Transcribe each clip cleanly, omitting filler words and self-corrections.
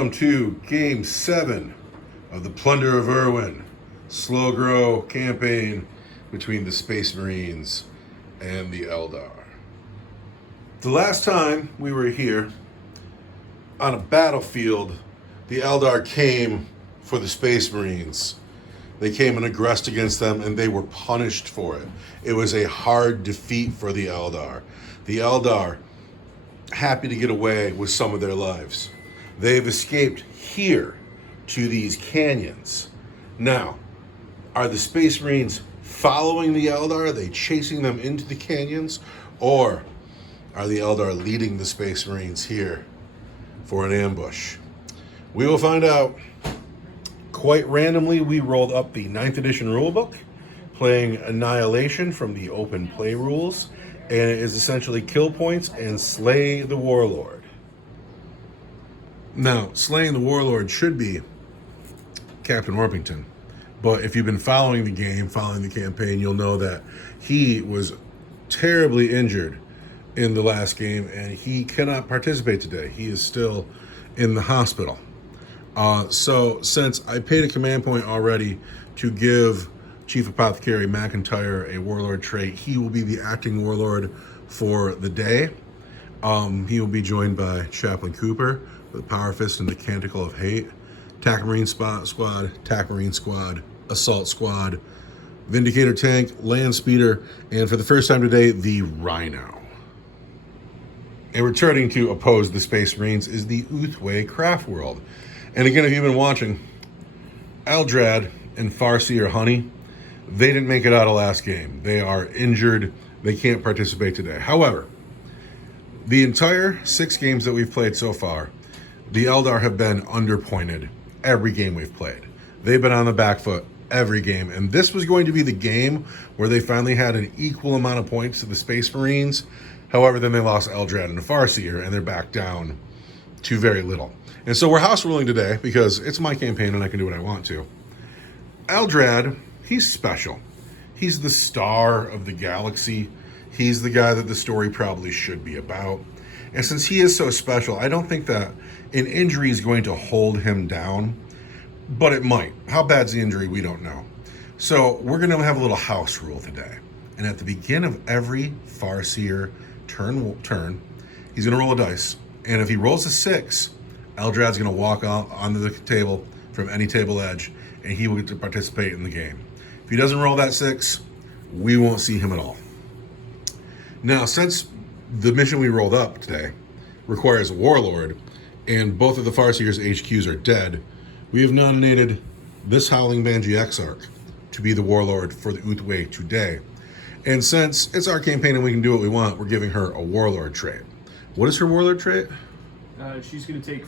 Welcome to Game 7 of the Plunder of Ere'Wen slow grow campaign between the Space Marines and the Eldar. The last time we were here on a battlefield, the Eldar came for the Space Marines. They came and aggressed against them, and they were punished for it. It was a hard defeat for the Eldar. The Eldar, happy to get away with some of their lives. They've escaped here to these canyons. Now, are the Space Marines following the Eldar? Are they chasing them into the canyons? Or are the Eldar leading the Space Marines here for an ambush? We will find out. Quite randomly, we rolled up the 9th edition rulebook, playing Annihilation from the open play rules, and it is essentially kill points and slay the warlord. Now, slaying the warlord should be Captain Orpington, but if you've been following the game, following the campaign, you'll know that he was terribly injured in the last game, and he cannot participate today. He is still in the hospital. So since I paid a command point already to give Chief Apothecary McIntyre a warlord trait, he will be the acting warlord for the day. He will be joined by Chaplain Cooper with Power Fist and the Canticle of Hate, TAC Marine Squad, TAC Marine Squad, Assault Squad, Vindicator Tank, Land Speeder, and for the first time today, the Rhino. And returning to oppose the Space Marines is the Uthway Craftworld. And again, if you've been watching, Eldrad and Farseer Honey, they didn't make it out of last game. They are injured. They can't participate today. However, the entire 6 games that we've played so far, the Eldar have been underpointed every game we've played. They've been on the back foot every game. And this was going to be the game where they finally had an equal amount of points to the Space Marines. However, then they lost Eldrad and Farseer, and they're back down to very little. And so we're house ruling today because it's my campaign and I can do what I want to. Eldrad, he's special. He's the star of the galaxy. He's the guy that the story probably should be about. And since he is so special, I don't think that an injury is going to hold him down, but it might. How bad's the injury? We don't know. So we're going to have a little house rule today. And at the beginning of every Farseer turn, he's going to roll a dice. And if he rolls a 6, Eldrad's going to walk onto the table from any table edge, and he will get to participate in the game. If he doesn't roll that 6, we won't see him at all. Now, since the mission we rolled up today requires a warlord, and both of the Farseer's HQs are dead, we have nominated this Howling Banshee Exarch to be the warlord for the Uthway today. And since it's our campaign and we can do what we want, we're giving her a warlord trait. What is her warlord trait? She's going to take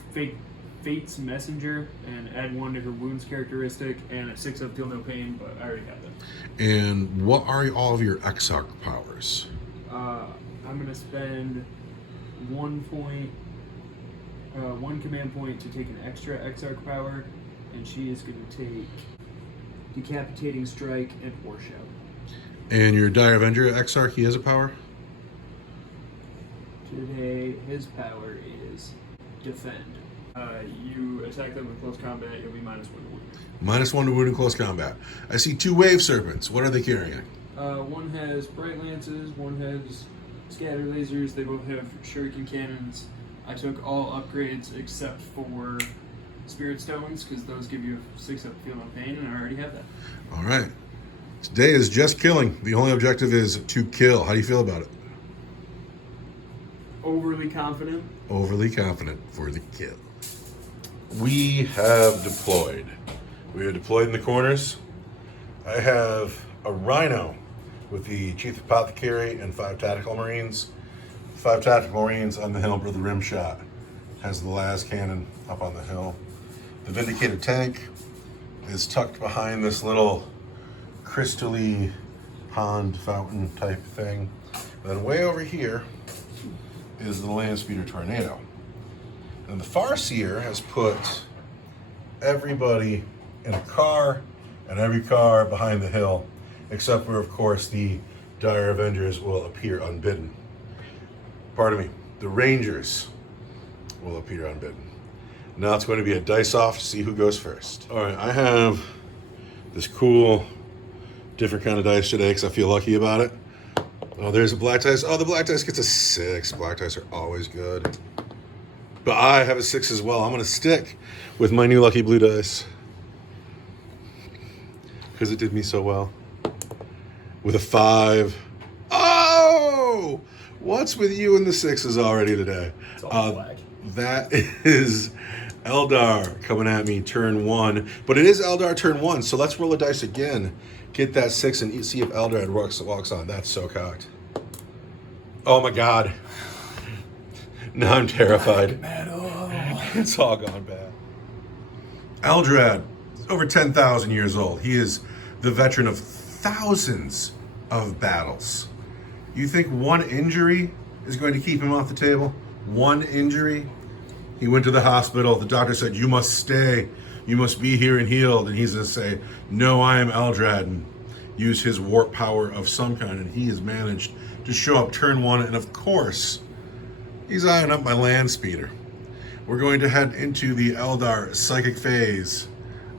Fate's Messenger and add 1 to her wounds characteristic and a 6 up Feel No Pain, but I already have them. And what are all of your Exarch powers? I'm going to spend 1 command point to take an extra Exarch power, and she is going to take Decapitating Strike and Foreshout. And your Dire Avenger Exarch, he has a power? Today, his power is Defend. You attack them in close combat, you'll be -1 to wound. -1 to wound in close combat. I see 2 Wave Serpents. What are they carrying? One has Bright Lances, one has Scatter Lasers, they both have Shuriken Cannons. I took all upgrades except for Spirit Stones, because those give you 6 up Feel No Pain, and I already have that. All right. Today is just killing. The only objective is to kill. How do you feel about it? Overly confident. Overly confident for the kill. We have deployed. We are deployed in the corners. I have a Rhino with the Chief Apothecary and 5 Tactical Marines. 5 Tactical Marines on the hill for the rim shot. Has the las cannon up on the hill. The Vindicator Tank is tucked behind this little crystal-y pond fountain type thing. Then way over here is the Land Speeder Tornado. And the Farseer has put everybody in a car, and every car behind the hill, except for, of course, the Dire Avengers will appear unbidden. Pardon me, the Rangers will appear unbidden. Now it's going to be a dice off to see who goes first. All right, I have this cool, different kind of dice today because I feel lucky about it. Oh, there's a black dice. Oh, the black dice gets a 6. Black dice are always good. But I have a 6 as well. I'm going to stick with my new lucky blue dice because it did me so well. With a 5. Oh! What's with you and the 6s already today? It's all black. That is Eldar coming at me turn 1. But it is Eldar turn 1, so let's roll a dice again. Get that 6 and see if Eldar walks on. That's so cocked. Oh my god. Now I'm terrified. It's all gone bad. Eldrad, over 10,000 years old. He is the veteran of thousands of battles. You think one injury is going to keep him off the table? One injury? He went to the hospital. The doctor said, you must stay. You must be here and healed. And he's going to say, no, I am Eldrad, and use his warp power of some kind. And he has managed to show up turn 1. And of course, he's eyeing up my land speeder. We're going to head into the Eldar psychic phase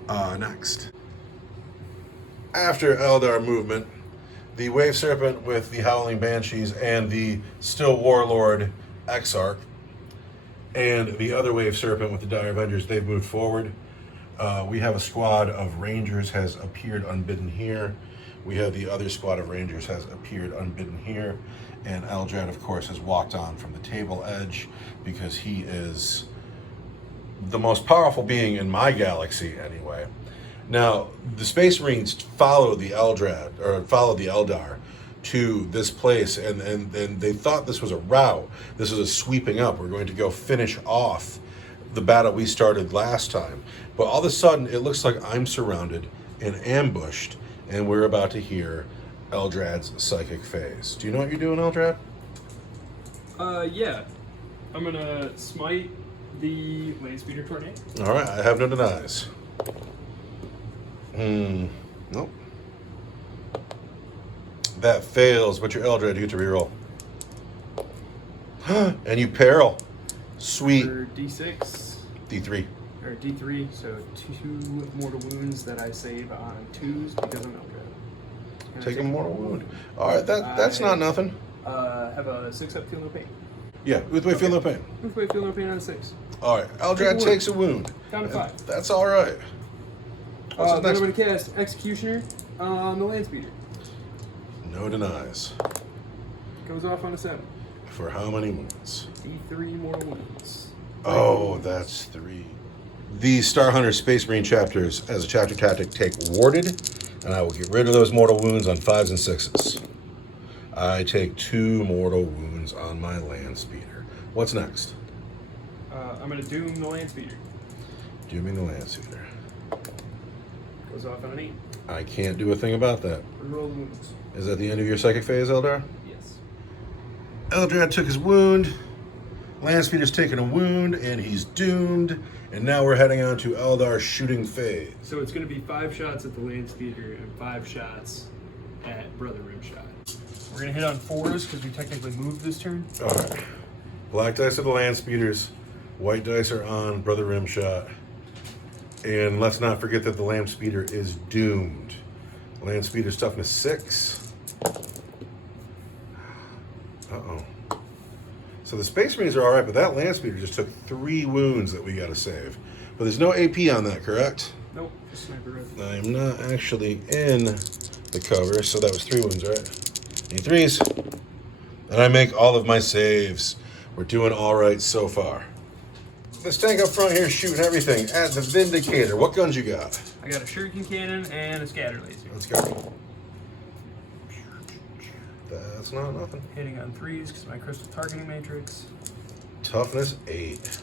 next. After Eldar movement, the Wave Serpent with the Howling Banshees and the Still Warlord Exarch and the other Wave Serpent with the Dire Avengers, they've moved forward. We have a squad of Rangers has appeared unbidden here. We have the other squad of Rangers has appeared unbidden here. And Eldrad, of course, has walked on from the table edge because he is the most powerful being in my galaxy anyway. Now, the Space Marines followed the Eldar to this place, and they thought this was a rout. This was a sweeping up. We're going to go finish off the battle we started last time. But all of a sudden, it looks like I'm surrounded and ambushed, and we're about to hear Eldrad's psychic phase. Do you know what you're doing, Eldrad? Yeah. I'm gonna smite the Landspeeder Tornado. All right, I have no denies. Nope. That fails, but your Eldrad, you get to reroll. And you peril. Sweet. For D6. D3. Or D3, so 2 mortal wounds that I save on 2s because I'm Eldred. Take a mortal wound. All right, that's not nothing. Have a 6-up, feel no pain. Yeah, with way feel no pain. With way feel no pain on a 6. All right, Eldrad takes a wound. Down to 5. That's all right. Then I'm going to cast Executioner on the Landspeeder. No denies. Goes off on a 7. For how many wounds? D3 mortal wounds. Oh, that's 3. These Star Hunter Space Marine chapters, as a chapter tactic, take warded, and I will get rid of those mortal wounds on 5s and 6s. I take 2 mortal wounds on my Landspeeder. What's next? I'm going to Doom the Landspeeder. Dooming the Landspeeder. Goes off on an 8. I can't do a thing about that. Reroll the wounds. Is that the end of your psychic phase, Eldar? Yes. Eldrad took his wound. Landspeeder's taken a wound, and he's doomed. And now we're heading on to Eldar's shooting phase. So it's going to be 5 shots at the Landspeeder and 5 shots at Brother Rimshot. We're going to hit on 4s because we technically moved this turn. All right. Black dice are the Landspeeders. White dice are on Brother Rimshot. And let's not forget that the Landspeeder is doomed. Landspeeder's toughness 6. Uh-oh. So the Space Marines are all right, but that Landspeeder just took 3 wounds that we got to save. But there's no AP on that, correct? Nope, just sniper rifle. I'm not actually in the cover, so that was 3 wounds, right? Any 3s. And I make all of my saves. We're doing all right so far. This tank up front here shooting everything at the Vindicator. What guns you got? I got a shuriken cannon and a scatter laser. Let's go. That's not nothing. Hitting on 3s because my crystal targeting matrix. Toughness 8.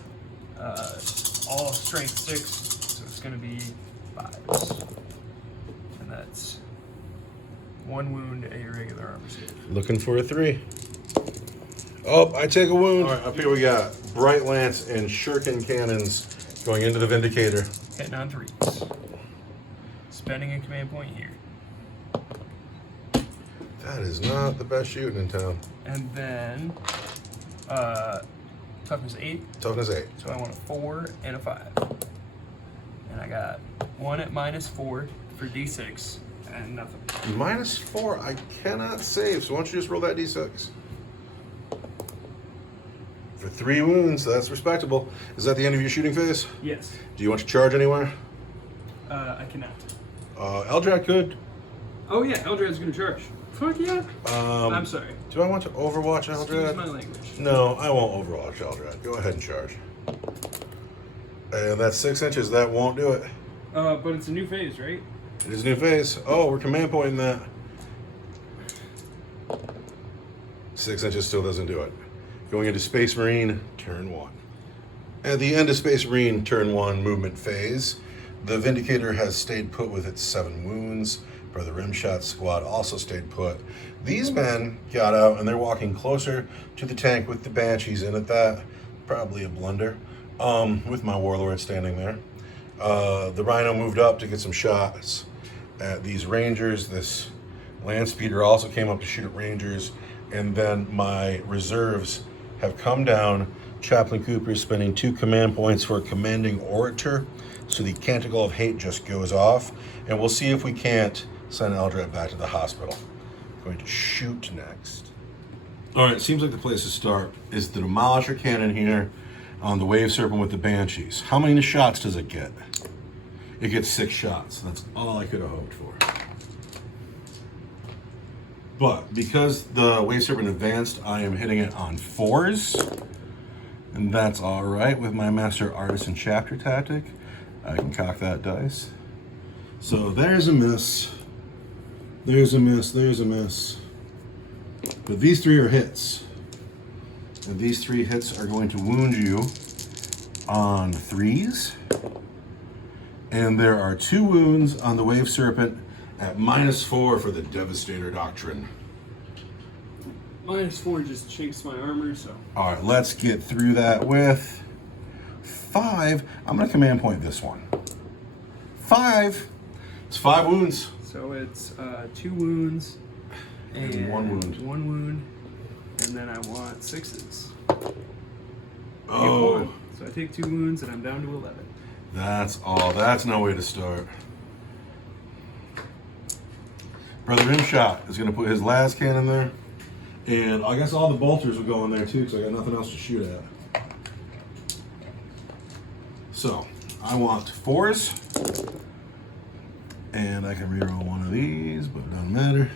All strength 6, so it's going to be 5s. And that's 1 wound, a irregular armor save. Looking for a 3. Oh, I take a wound. All right, up here we got Bright Lance and Shuriken Cannons going into the Vindicator. Hitting on 3s. Spending a command point here. That is not the best shooting in town. And then Toughness 8. Toughness 8. So I want a 4 and a 5. And I got 1 at -4 for D6 and nothing. -4, I cannot save, so why don't you just roll that D6? For 3 wounds, that's respectable. Is that the end of your shooting phase? Yes. Do you want to charge anywhere? I cannot. Eldrad could. Oh yeah, Eldrad's gonna charge. Fuck yeah. I'm sorry. Do I want to overwatch Excuse Eldrad? my language. No, I won't overwatch Eldrad. Go ahead and charge. And that's 6 inches. That won't do it. But it's a new phase, right? It is a new phase. Oh, we're command pointing that. 6 inches still doesn't do it. Going into Space Marine, turn 1. At the end of Space Marine, turn 1 movement phase, the Vindicator has stayed put with its 7 wounds. Brother Rimshot squad also stayed put. These men got out and they're walking closer to the tank with the Banshees in at that. Probably a blunder. With my Warlord standing there. The Rhino moved up to get some shots at these Rangers. This Land Speeder also came up to shoot at Rangers. And then my reserves have come down. Chaplain Cooper is spending 2 command points for a commanding orator. So the Canticle of Hate just goes off. And we'll see if we can't send Eldrad back to the hospital. I'm going to shoot next. All right, seems like the place to start is the Demolisher Cannon here on the Wave Serpent with the Banshees. How many shots does it get? It gets 6 shots. That's all I could have hoped for. But because the Wave Serpent advanced, I am hitting it on 4s. And that's all right with my Master Artisan Chapter tactic. I can cock that dice. So there's a miss. There's a miss. There's a miss. But these 3 are hits. And these 3 hits are going to wound you on 3s. And there are 2 wounds on the Wave Serpent at -4 for the Devastator Doctrine. -4 just chinks my armor, so. All right, let's get through that with 5. I'm going to command point this one. 5. It's 5 wounds. So it's 2 wounds and 1 wound. 1 wound, and then I want 6s. Oh. So I take 2 wounds and I'm down to 11. That's all. That's no way to start. Brother Rimshot is going to put his last cannon there. And I guess all the bolters will go in there too because I got nothing else to shoot at. So, I want 4s. And I can reroll one of these, but it doesn't matter.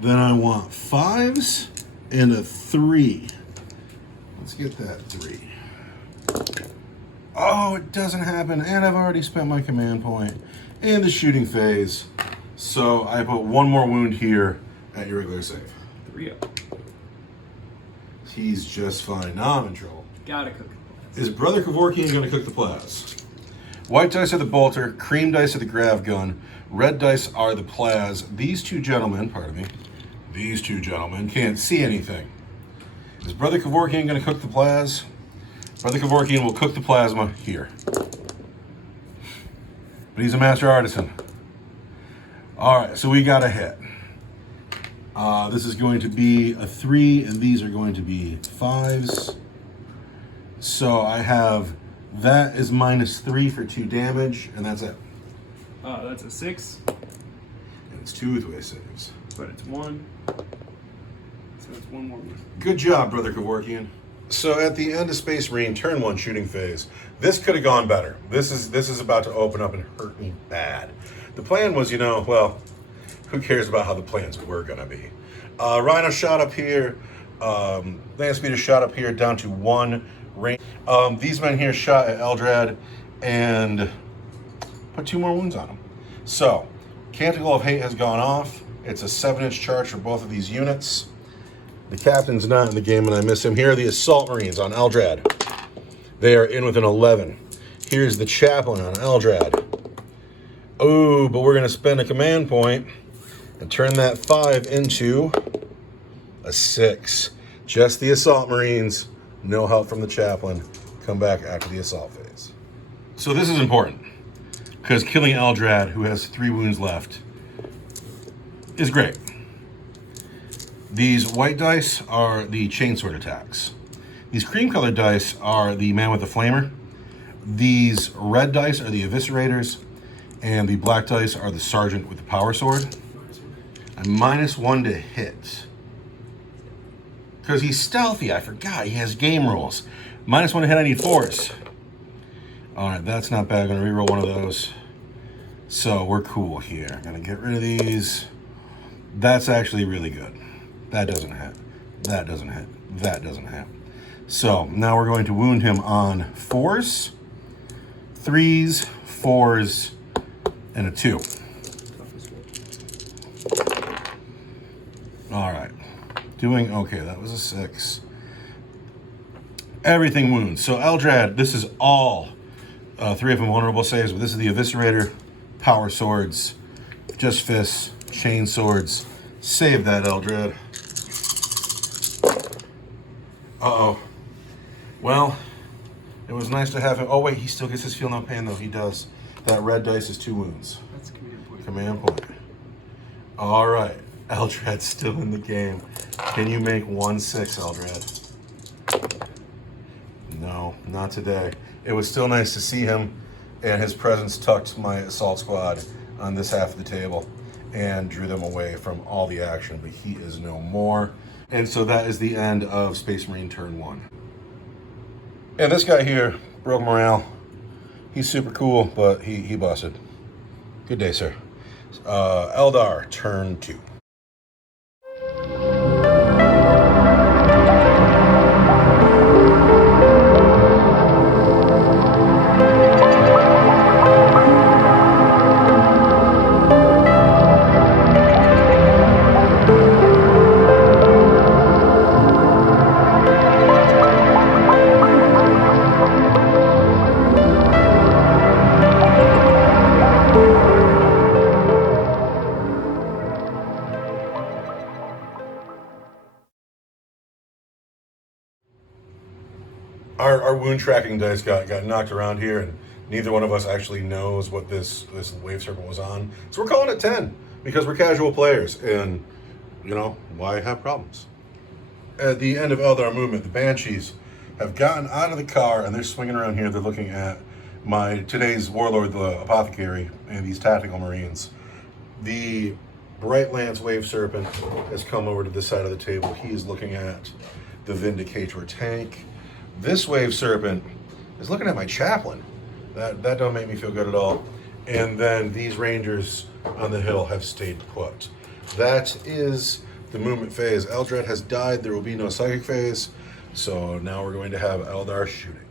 Then I want 5s and a 3. Let's get that 3. Oh, it doesn't happen. And I've already spent my command point in the shooting phase. So I put 1 more wound here at your regular save. 3 up. He's just fine. Now I'm in trouble. Gotta cook. Is Brother Kevorkian going to cook the Plaz? White dice are the bolter, cream dice are the grav gun, red dice are the Plaz. These 2 gentlemen, pardon me, these 2 gentlemen can't see anything. Is Brother Kevorkian going to cook the Plaz? Brother Kevorkian will cook the plasma here. But he's a Master Artisan. All right, so we got a hit. This is going to be a 3, and these are going to be 5s. So I have, that is -3 for 2 damage, and that's it. That's a 6. And it's 2 with way saves. But it's 1. So it's 1 more wound. Good job, Brother Kevorkian. So at the end of Space Marine turn 1 shooting phase, this could have gone better. This is about to open up and hurt me bad. The plan was, well, who cares about how the plans were gonna be? Rhino shot up here, Land Speeder shot up here down to 1 range. These men here shot at Eldrad and put 2 more wounds on him. So, Canticle of Hate has gone off. It's a 7-inch charge for both of these units. The captain's not in the game and I miss him. Here are the Assault Marines on Eldrad. They are in with an 11. Here's the Chaplain on Eldrad. Oh, but we're going to spend a command point and turn that 5 into a 6. Just the Assault Marines. No help from the Chaplain. Come back after the Assault phase. So this is important, because killing Eldrad, who has 3 wounds left, is great. These white dice are the chainsword attacks. These cream colored dice are the man with the flamer. These red dice are the eviscerators. And the black dice are the sergeant with the power sword. I'm -1 to hit. Because he's stealthy, I forgot. He has game rules. -1 to hit, I need force. Alright, that's not bad. I'm going to reroll one of those. So we're cool here. I'm going to get rid of these. That's actually really good. That doesn't hit. That doesn't hit. That doesn't hit. So now we're going to wound him on 4s, 3s, 4s, and a 2. Alright. Doing okay. That was a 6. Everything wounds. So Eldrad, this is all 3 of them vulnerable saves, but this is the Eviscerator, Power Swords, Just Fists, Chain Swords. Save that, Eldrad. Uh-oh. Well, it was nice to have him. Oh, wait, he still gets his feel no pain, though. He does. That red dice is 2 wounds. That's a command point. Command point. All right. Eldrad's still in the game. Can you make 1/6, Eldrad? No, not today. It was still nice to see him, and his presence tucked my assault squad on this half of the table and drew them away from all the action, but he is no more. And so that is the end of Space Marine turn 1. And this guy here broke morale. He's super cool, but he busted. Good day, sir. Eldar, turn 2. Our wound tracking dice got knocked around here, and neither one of us actually knows what this wave serpent was on. So we're calling it 10 because we're casual players, and you know, why have problems? At the end of Eldar movement, the Banshees have gotten out of the car and they're swinging around here. They're looking at today's warlord, the Apothecary, and these tactical marines. The Bright Lance Wave Serpent has come over to this side of the table. He is looking at the Vindicator tank. This Wave Serpent is looking at my chaplain. That don't make me feel good at all. And then these Rangers on the hill have stayed put. That is the movement phase. Eldrad has died. There will be no psychic phase. So now we're going to have Eldar shooting.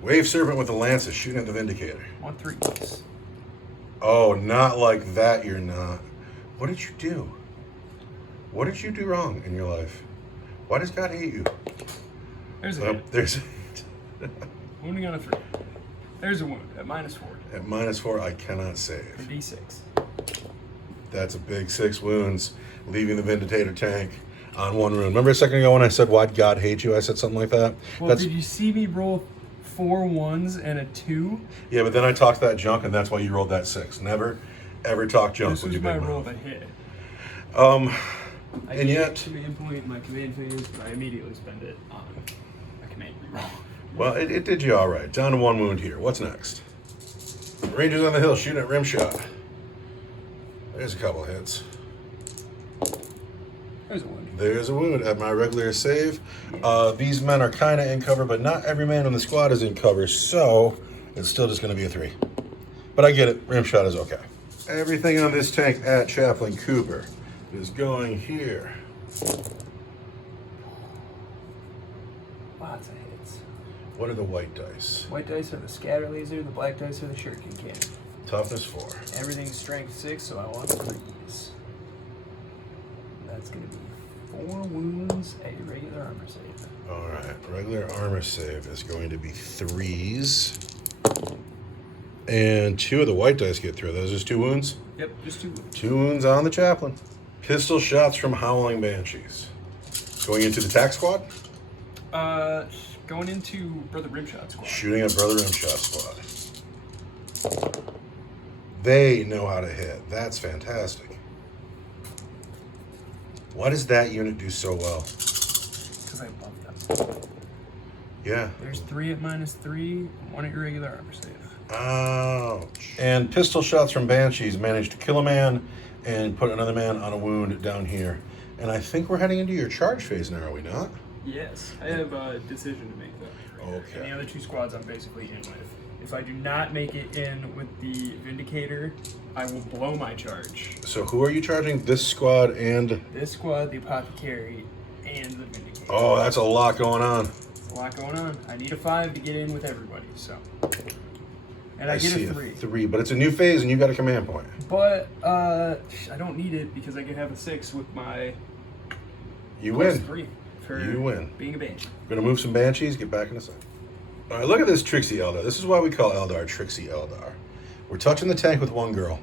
Wave Serpent with the lances shooting at the Vindicator. 1/3. Oh, not like that, you're not. What did you do? What did you do wrong in your life? Why does God hate you? There's a hit. There's Wounding on a 3. There's a wound at -4. At -4, I cannot save. A D6. That's a big 6 wounds, leaving the Vindicator tank on 1 wound. Remember a second ago when I said, why'd God hate you? I said something like that? Well, did you see me roll 4 1s and a 2? Yeah, but then I talked that junk, and that's why you rolled that 6. Never, ever talk junk This with was your my big roll mouth. that hit. And yet, command point in my command phase, but I immediately spend it on a command reroll. well, it did you all right. Down to 1 wound here. What's next? Rangers on the hill shooting at rim shot. There's a couple hits. There's a wound. There's a wound at my regular save. These men are kind of in cover, but not every man on the squad is in cover, so it's still just going to be a 3. But I get it. Rim shot is okay. Everything on this tank at Chaplain Cooper is going here. Lots of hits. What are the white dice? White dice are the scatter laser, the black dice are the shuriken cannon. Toughness 4. Everything's strength 6, so I want 3s. That's going to be 4 wounds, a regular armor save. All right, regular armor save is going to be 3s. And 2 of the white dice get through. Those are just 2 wounds? Yep, just 2 wounds. 2 wounds on the Chaplain. Pistol shots from Howling Banshees. Going into the tack squad? Going into Brother Rimshot squad. Shooting at Brother Rimshot squad. They know how to hit. That's fantastic. Why does that unit do so well? Because I love them. Yeah. There's 3 at -3, 1 at your regular armor save. Ouch. And pistol shots from Banshees managed to kill a man and put another man on a wound down here. And I think we're heading into your charge phase now, are we not? Yes, I have a decision to make though. Okay. And the other 2 squads I'm basically in with. If I do not make it in with the Vindicator, I will blow my charge. So who are you charging? This squad and... This squad, the Apothecary, and the Vindicator. Oh, that's a lot going on. There's a lot going on. I need a 5 to get in with everybody, so. And I get see a 3. 3, but it's a new phase and you got a command point. But I don't need it because I can have a 6 with my You plus win. 3 for You win. being a Banshee. We're gonna move some Banshees, get back in a second. All right, look at this Trixie Eldar. This is why we call Eldar Trixie Eldar. We're touching the tank with 1 girl.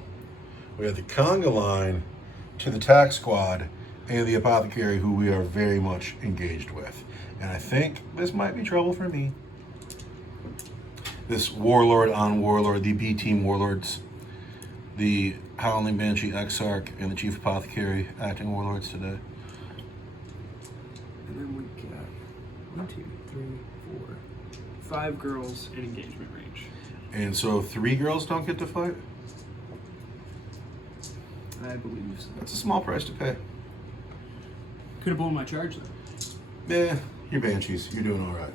We have the conga line to the tack squad and the Apothecary, who we are very much engaged with. And I think this might be trouble for me. This Warlord on Warlord, the B Team Warlords, the Howling Banshee Exarch, and the Chief Apothecary acting Warlords today. And then we got 1, 2, 3, 4, 5 girls in engagement range. And so 3 girls don't get to fight? I believe so. That's a small price to pay. Could have blown my charge though. Yeah, you're Banshees. You're doing all right.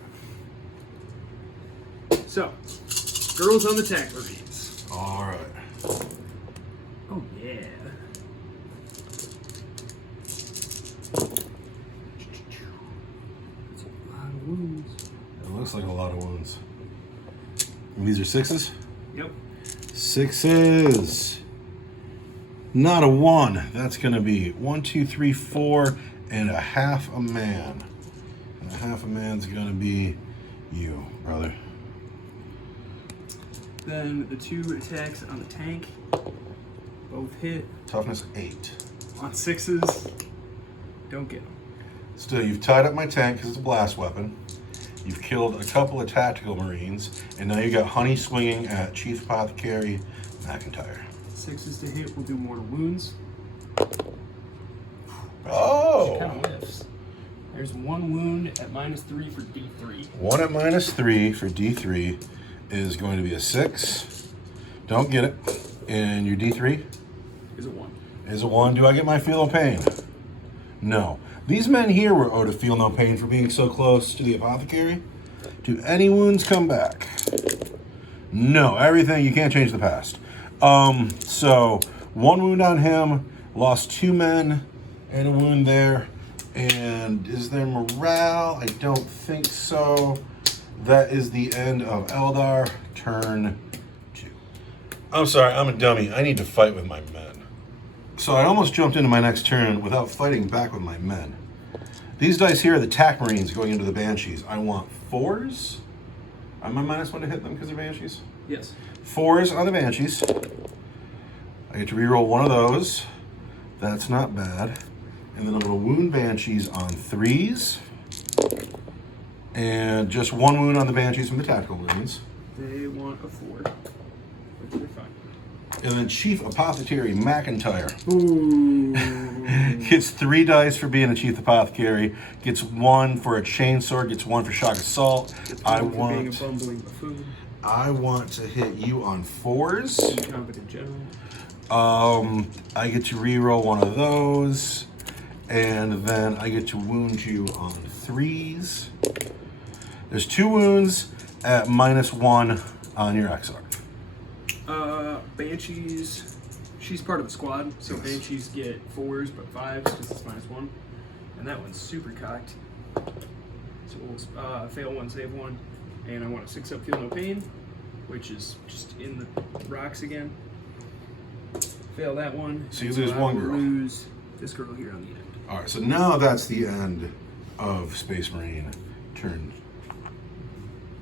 So, girls on the tank marines. All right. Oh yeah. That's a lot of wounds. It looks like a lot of wounds. And these are 6s? Yep. 6s. Not a 1. That's going to be 1, 2, 3, 4, and a half a man. And a half a man's going to be you, brother. Then the 2 attacks on the tank both hit Toughness 8. on 6s. Don't get them. Still, you've tied up my tank because it's a blast weapon. You've killed a couple of tactical marines, and now you got honey swinging at Chief Apothecary McIntyre. 6s to hit will do mortal wounds. Oh! Kind of whiffs. There's 1 wound at -3 for D3. 1 at -3 for D3 is going to be a 6. Don't get it. And your D3 Is a 1. is a 1. Do I get my feel no pain? No. These men here were owed a feel no pain for being so close to the Apothecary. Do any wounds come back? No. Everything. You can't change the past. So 1 wound on him. Lost 2 men and a wound there. And is there morale? I don't think so. That is the end of Eldar, turn 2. I'm sorry, I'm a dummy. I need to fight with my men. So I almost jumped into my next turn without fighting back with my men. These dice here are the tack marines going into the Banshees. I want 4s. Am I -1 to hit them because they're Banshees? Yes. 4s on the Banshees. I get to reroll 1 of those. That's not bad. And then I'm going to wound Banshees on 3s. And just 1 wound on the Banshees from the tactical marines. They want a 4, which they're fine. And then Chief Apothecary McIntyre Ooh. gets 3 dice for being a Chief Apothecary, gets 1 for a chainsaw, gets 1 for shock assault. I Being a want bumbling buffoon. to hit you on 4s. Incompetent general. I get to reroll 1 of those, and then I get to wound you on 3s. There's 2 wounds at -1 on your Exarch. Banshees. She's part of the squad, so Yes. Banshees get 4s but 5s because it's -1. And that one's super cocked. So we'll fail 1, save 1. And I want a 6-up feel no pain, which is just in the rocks again. Fail that one. So you and lose I 1 will girl. lose this girl here on the end. All right, so now that's the end of Space Marine turn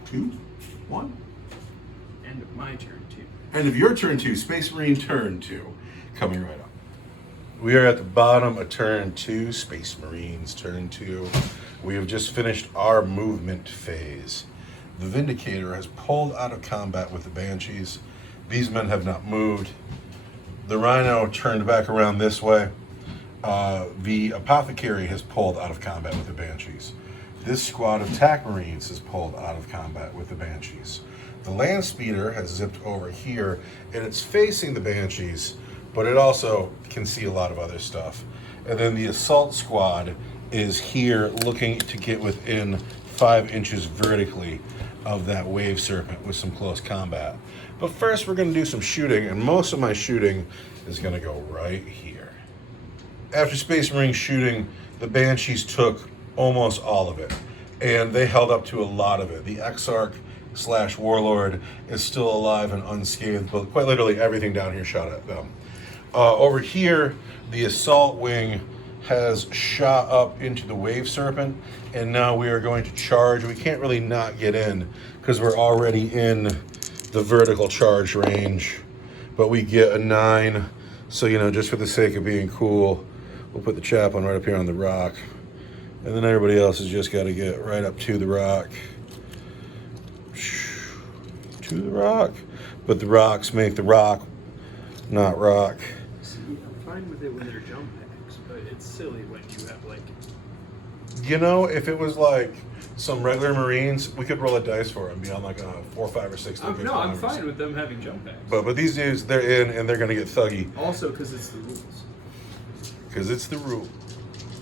2, 1. End of my turn too. End of your turn 2, Space Marine turn 2, coming right up. We are at the bottom of turn 2, Space Marines turn 2. We have just finished our movement phase. The Vindicator has pulled out of combat with the Banshees. These men have not moved. The Rhino turned back around this way. The Apothecary has pulled out of combat with the Banshees. This squad of TAC Marines is pulled out of combat with the Banshees. The Land Speeder has zipped over here, and it's facing the Banshees, but it also can see a lot of other stuff. And then the Assault Squad is here looking to get within 5 inches vertically of that Wave Serpent with some close combat. But first we're going to do some shooting, and most of my shooting is going to go right here. After Space Marine shooting, the Banshees took almost all of it, and they held up to a lot of it. The Exarch/Warlord is still alive and unscathed, but quite literally everything down here shot at them. Over here, the Assault Wing has shot up into the Wave Serpent, and now we are going to charge. We can't really not get in because we're already in the vertical charge range, but we get a 9. So, you know, just for the sake of being cool, we'll put the chaplain right up here on the rock. And then everybody else has just got to get right up to the rock. To the rock. But the rocks make the rock not rock. See, I'm fine with it when they're jump packs, but it's silly when you have, like... You know, if it was like some regular Marines, we could roll a dice for them, be on like a 4, 5, or 6. No, I'm fine with them having jump packs. But these dudes, they're in and they're going to get thuggy. Also, because it's the rules. Because it's the rule.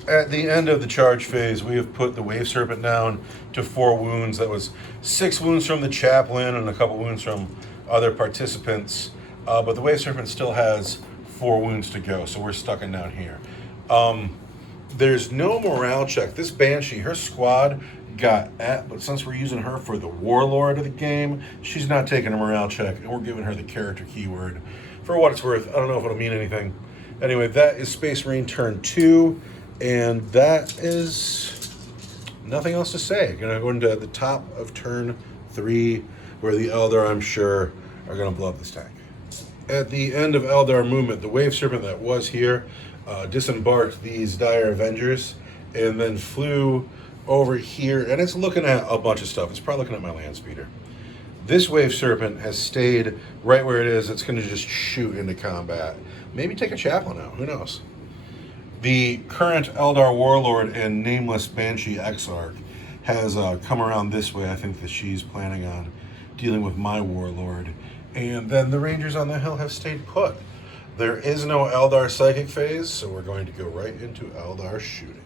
At the end of the charge phase, we have put the Wave Serpent down to 4 wounds. That was 6 wounds from the chaplain and a couple wounds from other participants. But the Wave Serpent still has 4 wounds to go, so we're stuck in down here. There's no morale check. This Banshee, her squad got at, but since we're using her for the Warlord of the game, she's not taking a morale check, and we're giving her the character keyword. For what it's worth, I don't know if it'll mean anything. Anyway, that is Space Marine turn 2. And that is nothing else to say. Gonna go into the top of turn 3, where the Eldar, I'm sure, are gonna blow up this tank. At the end of Eldar movement, the Wave Serpent that was here disembarked these Dire Avengers and then flew over here, and it's looking at a bunch of stuff. It's probably looking at my Land Speeder. This Wave Serpent has stayed right where it is. It's gonna just shoot into combat. Maybe take a chaplain out, who knows? The current Eldar Warlord and nameless Banshee Exarch has come around this way. I think that she's planning on dealing with my Warlord. And then the Rangers on the hill have stayed put. There is no Eldar Psychic phase, so we're going to go right into Eldar shooting.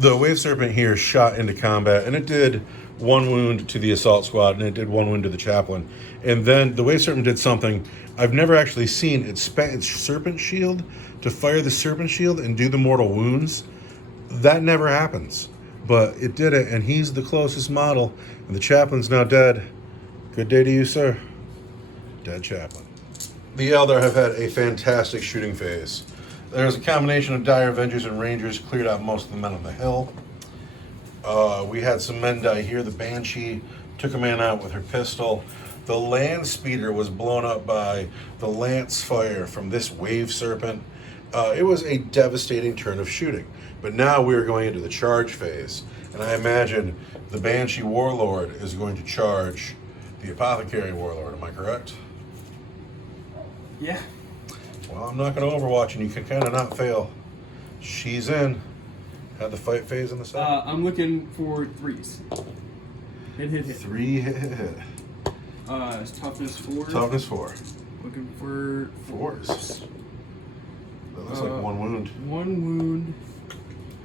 The Wave Serpent here shot into combat, and it did 1 wound to the Assault Squad, and it did 1 wound to the Chaplain. And then the Wave Serpent did something I've never actually seen. It spent its Serpent Shield to fire the Serpent Shield and do the mortal wounds. That never happens, but it did it, and he's the closest model, and the Chaplain's now dead. Good day to you, sir. Dead Chaplain. The Eldar have had a fantastic shooting phase. There's a combination of Dire Avengers and Rangers, cleared out most of the men on the hill. We had some men die here. The Banshee took a man out with her pistol. The Land Speeder was blown up by the lance fire from this Wave Serpent. It was a devastating turn of shooting. But now we are going into the charge phase. And I imagine the Banshee Warlord is going to charge the Apothecary Warlord. Am I correct? Yeah. Well, I'm not going to Overwatch, and you can kind of not fail. She's in. Had the fight phase in the second. I'm looking for 3s. Hit. 3 hit. Toughness 4. Toughness 4. Looking for 4s. That looks like 1 wound. 1 wound.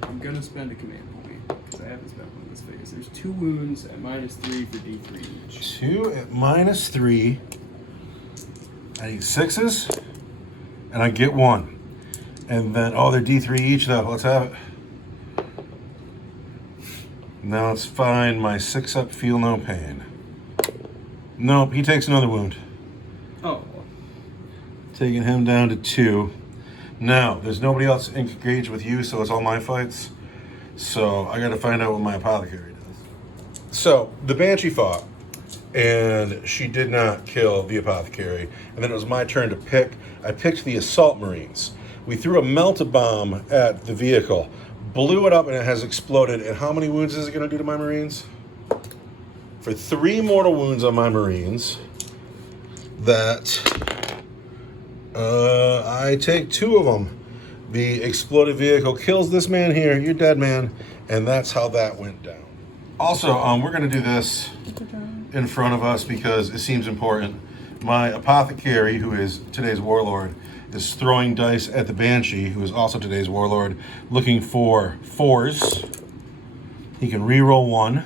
I'm gonna spend a command point because I haven't spent one in this phase. There's 2 wounds at -3 for D3 each. 2 at -3. I need 6s, and I get 1. And then, oh, they're D3 each though. Let's have it. Now it's fine. My 6-up, feel no pain. Nope, he takes another wound. Oh. Taking him down to 2. Now, there's nobody else engaged with you, so it's all my fights. So I gotta find out what my Apothecary does. So, the Banshee fought, and she did not kill the Apothecary. And then it was my turn to pick. I picked the Assault Marines. We threw a melt-a-bomb at the vehicle, blew it up, and it has exploded. And how many wounds is it gonna do to my Marines? For 3 mortal wounds on my Marines, that I take 2 of them. The exploded vehicle kills this man here. You're dead, man. And that's how that went down. Also, we're going to do this in front of us because it seems important. My Apothecary, who is today's Warlord, is throwing dice at the Banshee, who is also today's Warlord, looking for 4s. He can re-roll 1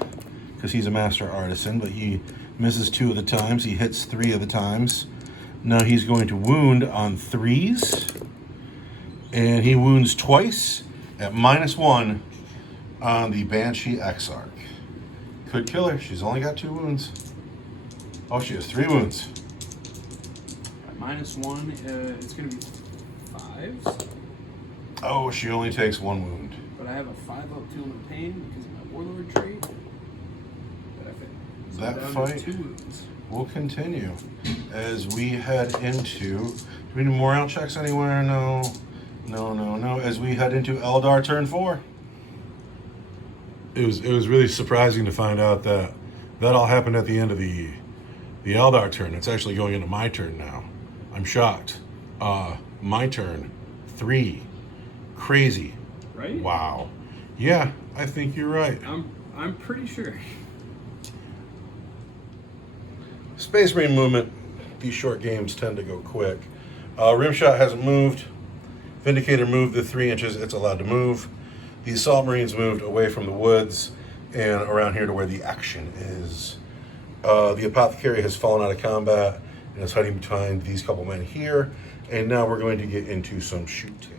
because he's a master artisan, but he misses 2 of the times. He hits 3 of the times. Now he's going to wound on 3s. And he wounds twice at -1 on the Banshee Exarch. Could kill her. She's only got 2 wounds. Oh, she has 3 wounds. At -1, it's going to be 5s. Oh, she only takes 1 wound. But I have a 5-up feel no pain because of my Warlord trait. But I failed. So That down fight to 2 wounds. will continue as we head into... Do we need morale checks anywhere? No. No. As we head into Eldar turn 4. It was really surprising to find out that all happened at the end of the Eldar turn. It's actually going into my turn now. I'm shocked. My turn. 3. Crazy. Right? Wow. Yeah, I think you're right. I'm pretty sure. Space Marine movement. These short games tend to go quick. Rimshot hasn't moved. Vindicator moved the 3 inches it's allowed to move. The Assault Marines moved away from the woods and around here to where the action is. The Apothecary has fallen out of combat and is hiding behind these couple men here. And now we're going to get into some shooting.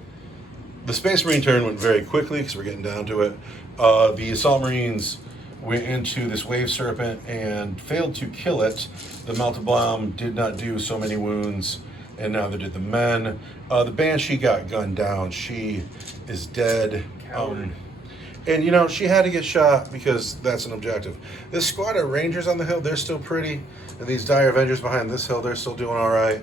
The Space Marine turn went very quickly because we're getting down to it. The Assault Marines went into this Wave Serpent and failed to kill it. The Melted Bomb did not do so many wounds, and neither did the men. The Banshee got gunned down. She is dead. And you know, she had to get shot because that's an objective. This squad of Rangers on the hill, they're still pretty. And these Dire Avengers behind this hill, they're still doing all right.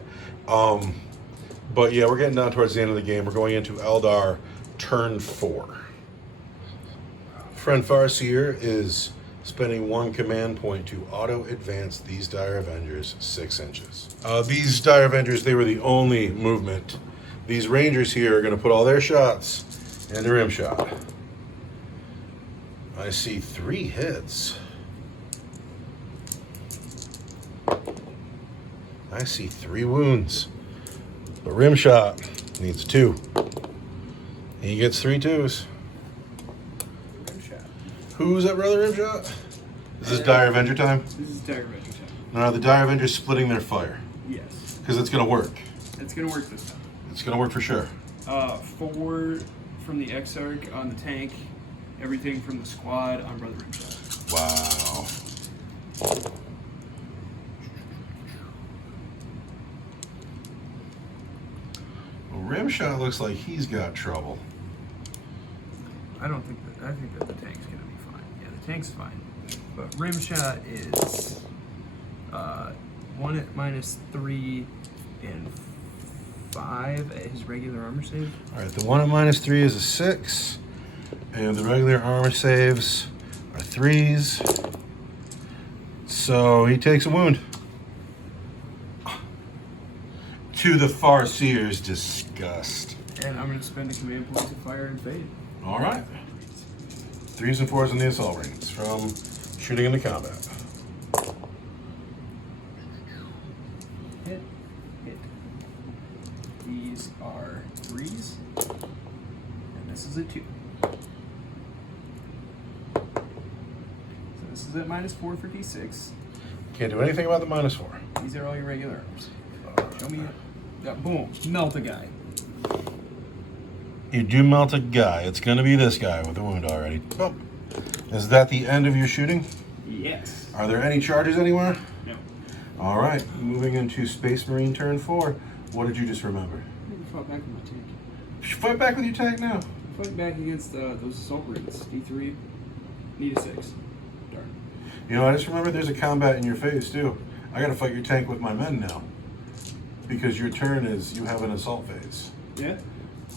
But yeah, we're getting down towards the end of the game. We're going into Eldar turn 4. Friend Farseer is spending 1 command point to auto-advance these Dire Avengers 6 inches. These Dire Avengers, they were the only movement. These Rangers here are going to put all their shots into Rimshot. I see 3 hits. I see 3 wounds. But Rimshot needs 2. He gets 3 2s. Rimshot. Who's that brother Rimshot? Is this Dire Avenger time? This is Dire Avenger time. No, the Dire Avengers splitting their fire. Yes. Because it's going to work. It's going to work this time. It's going to work for sure. 4 from the Exarch on the tank. Everything from the squad on Brother Rimshot. Wow. Well, Rimshot looks like he's got trouble. I think that the tank's going to be fine. Yeah, the tank's fine. But Rimshot is 1 at -3 and 5 at his regular armor save. All right, the 1 at -3 is a 6. And the regular armor saves are 3s. So he takes a wound. To the Farseer's disgust. And I'm going to spend a command point to fire and fade. All right. 3s and 4s on the Assault Marines from shooting into combat. Hit. These are 3s. And this is a 2. So this is at -4 for D6. Can't do anything about the -4. These are all your regular arms. Show me. Yeah, boom. Melt a guy. You do melt a guy. It's going to be this guy with a wound already. Oh. Is that the end of your shooting? Yes. Are there any charges anywhere? No. All right. Moving into Space Marine turn 4. What did you just remember? I fought back with my tank. You fight back with your tank now. Fight back against those assault marines. D3. Need a 6. Darn. You know, I just remember there's a combat in your phase too. I got to fight your tank with my men now. Because your turn is, you have an assault phase. Yeah?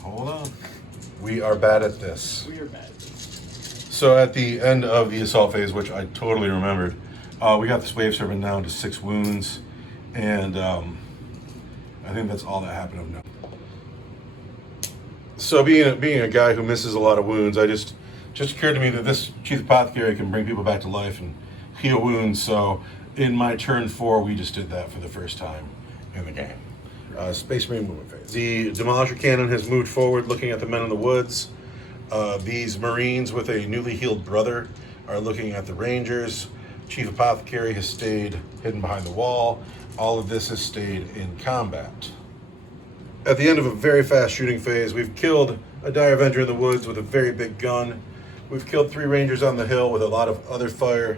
Hold on. We are bad at this. We are bad. So at the end of the assault phase, which I totally remembered, we got this Wave Serpent down to 6 wounds. And I think that's all that happened of note. So being a guy who misses a lot of wounds, just occurred to me that this Chief Apothecary can bring people back to life and heal wounds. So in my turn 4, we just did that for the first time in the game. Space Marine movement phase. The Demolisher Cannon has moved forward, looking at the men in the woods. These Marines with a newly healed brother are looking at the Rangers. Chief Apothecary has stayed hidden behind the wall. All of this has stayed in combat. At the end of a very fast shooting phase, we've killed a Dire Avenger in the woods with a very big gun. We've killed 3 Rangers on the hill with a lot of other fire.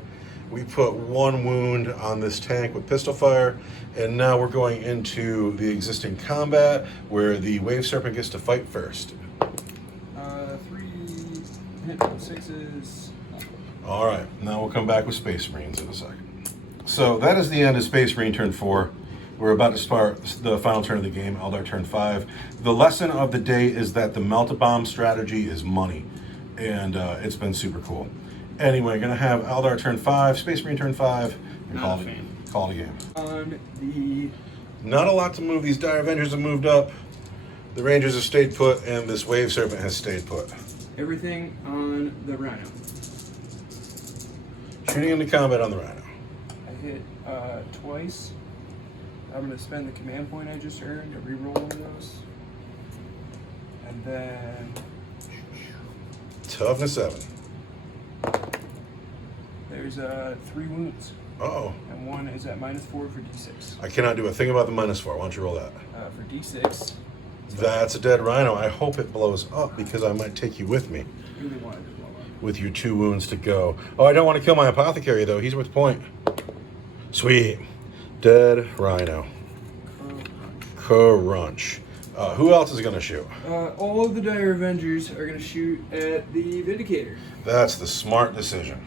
We put 1 wound on this tank with pistol fire, and now we're going into the existing combat where the Wave Serpent gets to fight first. 3 hit 6s. All right, now we'll come back with Space Marines in a second. So that is the end of Space Marine turn 4. We're about to start the final turn of the game, Eldar turn 5. The lesson of the day is that the Melt-A-Bomb strategy is money, and it's been super cool. Anyway, gonna have Eldar turn 5, Space Marine turn 5, and call it a game. On the... Not a lot to move. These Dire Avengers have moved up. The Rangers have stayed put, and this Wave Serpent has stayed put. Everything on the Rhino. Shooting into combat on the Rhino. I hit twice. I'm going to spend the command point I just earned to reroll one of those. And then... Toughness 7. There's 3 wounds. Uh-oh. And 1 is at -4 for D6. I cannot do a thing about the -4. Why don't you roll that? For D6... That's a dead Rhino. I hope it blows up because I might take you with me. Really wanted to blow up. With your 2 wounds to go. Oh, I don't want to kill my Apothecary, though. He's worth point. Sweet. Dead Rhino. Crunch. Who else is going to shoot? All of the Dire Avengers are going to shoot at the Vindicator. That's the smart decision.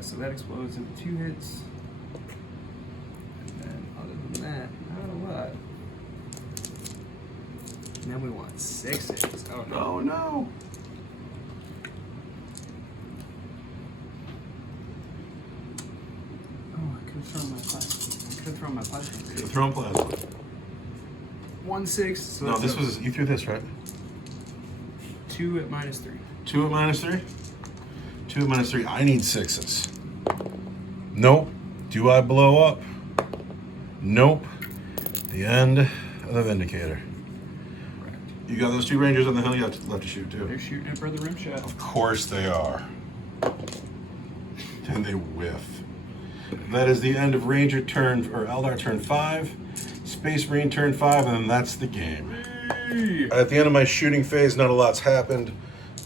So that explodes into 2 hits. And then other than that, not a lot. And then we want 6 hits. Oh no. Oh no. Oh, I could have thrown my plasma. You're throwing plasma. 1 6. So No, this was, you threw this, right? 2 at -3. 2 at -3? 2 at -3. I need 6s. Nope. Do I blow up? Nope. The end of the Vindicator. Correct. You got those 2 Rangers on the hill you have left to shoot, too. They're shooting it for the rim shot. Of course they are. And they whiff. That is the end of Ranger turn, or Eldar turn 5, Space Marine turn 5, and then that's the game. At the end of my shooting phase, not a lot's happened.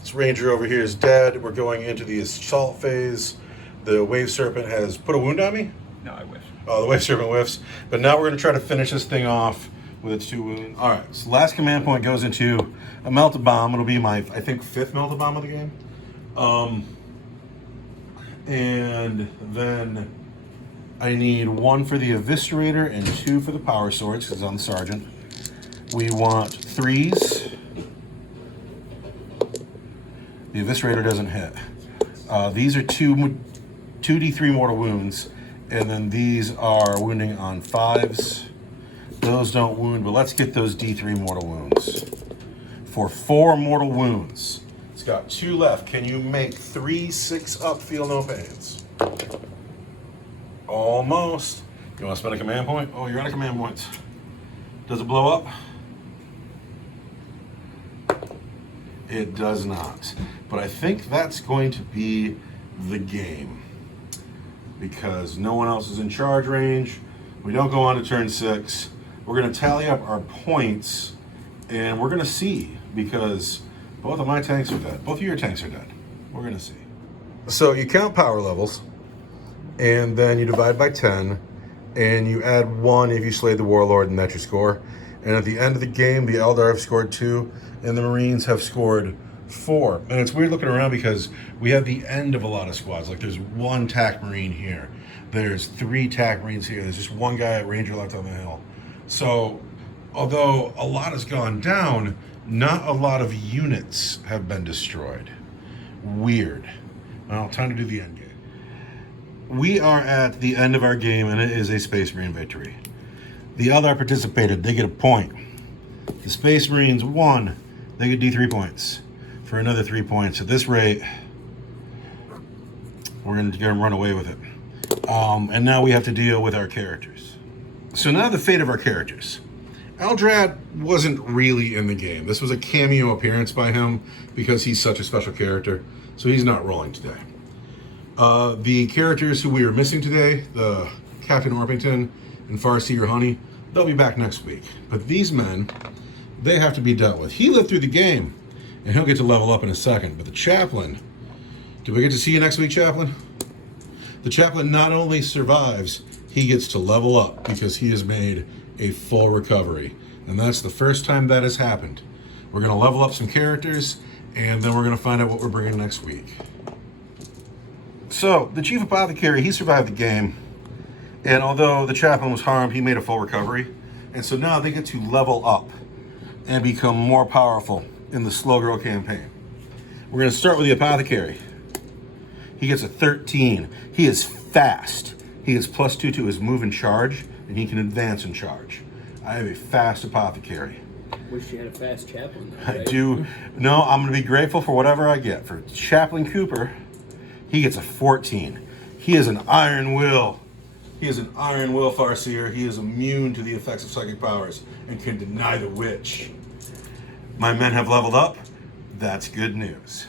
This Ranger over here is dead. We're going into the assault phase. The Wave Serpent has put a wound on me? No, I wish. Oh, the Wave Serpent whiffs. But now we're going to try to finish this thing off with its 2 wounds. All right, so last command point goes into a Melt-A-Bomb. It'll be my, I think, 5th Melt-A-Bomb of the game. And then I need 1 for the Eviscerator and 2 for the Power Swords, because it's on the Sergeant. We want 3s. The Eviscerator doesn't hit. These are 2d3 mortal wounds, and then these are wounding on 5s. Those don't wound, but let's get those d3 mortal wounds. For 4 mortal wounds. It's got 2 left. Can you make 3 6 up, feel no pains? Almost. You want to spend a command point? Oh, you're on a command point. Does it blow up? It does not. But I think that's going to be the game. Because no one else is in charge range. We don't go on to turn 6. We're going to tally up our points. And we're going to see. Because both of my tanks are dead. Both of your tanks are dead. We're going to see. So you count power levels. And then you divide by 10. And you add 1 if you slay the Warlord, and that's your score. And at the end of the game, the Eldar have scored 2. And the Marines have scored 4. And it's weird looking around because we have the end of a lot of squads. Like there's 1 TAC Marine here. There's 3 TAC Marines here. There's just 1 guy at Ranger left on the hill. So although a lot has gone down, not a lot of units have been destroyed. Weird. Well, time to do the end game. we are at the end of our game, and it is a Space Marine victory. The Eldar participated. They get a point. The Space Marines won. They get D3 points for another 3 points. At this rate, we're going to run away with it. And now we have to deal with our characters. So now the fate of our characters. Eldrad wasn't really in the game. This was a cameo appearance by him because he's such a special character. So he's not rolling today. The characters who we are missing today, the Captain Orpington and Farseer Honey, they'll be back next week. But these men, they have to be dealt with. He lived through the game, and he'll get to level up in a second. But the Chaplain, do we get to see you next week, Chaplain? The Chaplain not only survives, he gets to level up because he has made a full recovery. And that's the first time that has happened. We're going to level up some characters, and then we're going to find out what we're bringing next week. So, the Chief Apothecary, he survived the game. And although the Chaplain was harmed, he made a full recovery. And so now they get to level up and become more powerful in the Slow Grow campaign. We're going to start with the Apothecary. He gets a 13. He is fast. He has +2 to his move and charge, and he can advance and charge. I have a fast Apothecary. Wish you had a fast Chaplain, though, I right? do. No, I'm going to be grateful for whatever I get. For Chaplain Cooper, he gets a 14. He is an Iron Will. He is an Iron Will Farseer. He is immune to the effects of psychic powers and can deny the witch. My men have leveled up. That's good news.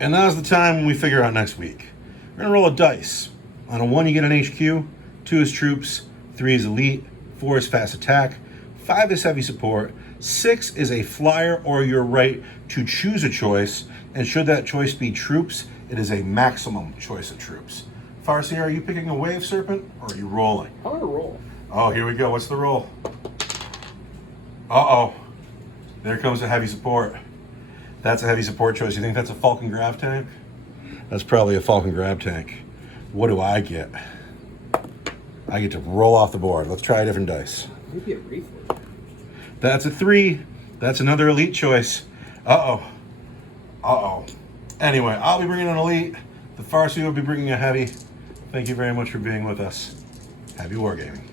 And now's the time when we figure out next week. We're going to roll a dice. On a 1, you get an HQ. 2 is troops. 3 is elite. 4 is fast attack. 5 is heavy support. 6 is a flyer or your right to choose a choice. And should that choice be troops, it is a maximum choice of troops. Farseer, are you picking a wave serpent or are you rolling? I want to roll. Oh, here we go. What's the roll? Uh-oh. There comes a heavy support. That's a heavy support choice. You think that's a Falcon Grav tank? That's probably a Falcon Grav tank. What do I get? I get to roll off the board. Let's try a different dice. Maybe a reflex. That's a 3. That's another elite choice. Uh-oh. Uh-oh. Anyway, I'll be bringing an elite. The Farseer will be bringing a heavy. Thank you very much for being with us. Happy wargaming.